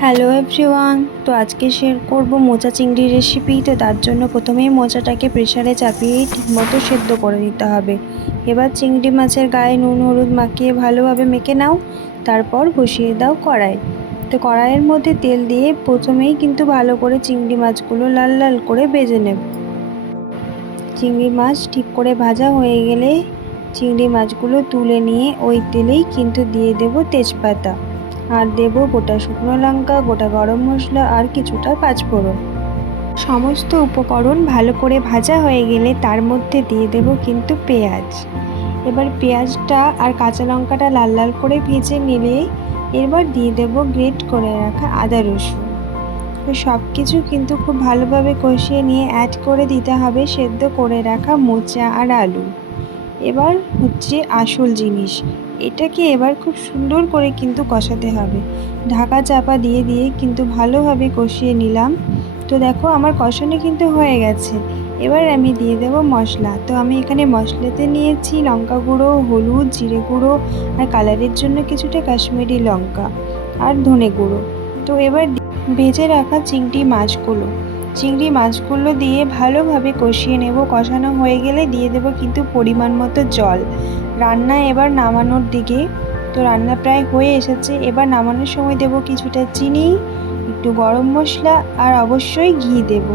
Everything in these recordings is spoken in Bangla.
Hello everyone. তো আজকে শেয়ার করব মোচা চিংড়ি রেসিপি। তো তার জন্য প্রথমেই মোচাটাকে প্রেসারে চাপিয়ে ঠিকমতো সেদ্ধ করে নিতে হবে। এবার চিংড়ি মাছের গায়ে নুন হলুদ মাখিয়ে ভালোভাবে মেখে নাও, তারপর বসিয়ে দাও কড়াই। তো কড়াইয়ের মধ্যে তেল দিয়ে প্রথমেই কিন্তু ভালো করে চিংড়ি মাছগুলো লাল লাল করে ভেজে নেব। চিংড়ি মাছ ঠিক করে ভাজা হয়ে গেলে চিংড়ি মাছগুলো তুলে নিয়ে ওই তেলেই কিন্তু দিয়ে দেব তেজপাতা, আর দেব গোটা শুকনো লঙ্কা, গোটা গরম মশলা আর কিছুটা পাঁচফোড়ন। সমস্ত উপকরণ ভালো করে ভাজা হয়ে গেলে তার মধ্যে দিয়ে দেব কিন্তু পেঁয়াজ। এবার পেঁয়াজটা আর কাঁচা লঙ্কাটা লাল লাল করে ভেজে নিলে এবার দিয়ে দেব গ্রেট করে রাখা আদা রসুন। তো সব কিছু কিন্তু খুব ভালোভাবে কষিয়ে নিয়ে অ্যাড করে দিতে হবে সেদ্ধ করে রাখা মোচা আর আলু। এবার হচ্ছে আসল জিনিস, এটাকে এবার খুব সুন্দর করে কিন্তু কষাতে হবে। ঢাকা চাপা দিয়ে দিয়ে কিন্তু ভালোভাবে কষিয়ে নিলাম। তো দেখো আমার কষানো কিন্তু হয়ে গেছে। এবার আমি দিয়ে দেব মশলা। তো আমি এখানে মশলাতে নিয়েছি লঙ্কা গুঁড়ো, হলুদ, জিরে গুঁড়ো আর কালারের জন্য কিছুটা কাশ্মীরি লঙ্কা আর ধনে গুঁড়ো। তো এবার ভেজে রাখা চিংড়ি মাছগুলো দিয়ে ভালোভাবে কষিয়ে নেব। কষানো হয়ে গেলে দিয়ে দেব কিন্তু পরিমাণ মতো জল। রান্না এবার নামানোর দিকে। তো রান্না প্রায় হয়ে এসেছে। এবার নামানোর সময় দেব কিছুটা চিনি, একটু গরম মশলা আর অবশ্যই ঘি দেব।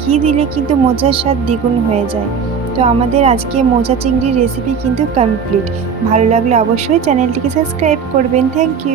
ঘি দিলে কিন্তু মোচার স্বাদ দ্বিগুণ হয়ে যায়। তো আমাদের আজকে মোচা চিংড়ির রেসিপি কিন্তু কমপ্লিট। ভালো লাগলে অবশ্যই চ্যানেলটিকে সাবস্ক্রাইব করবেন। Thank you.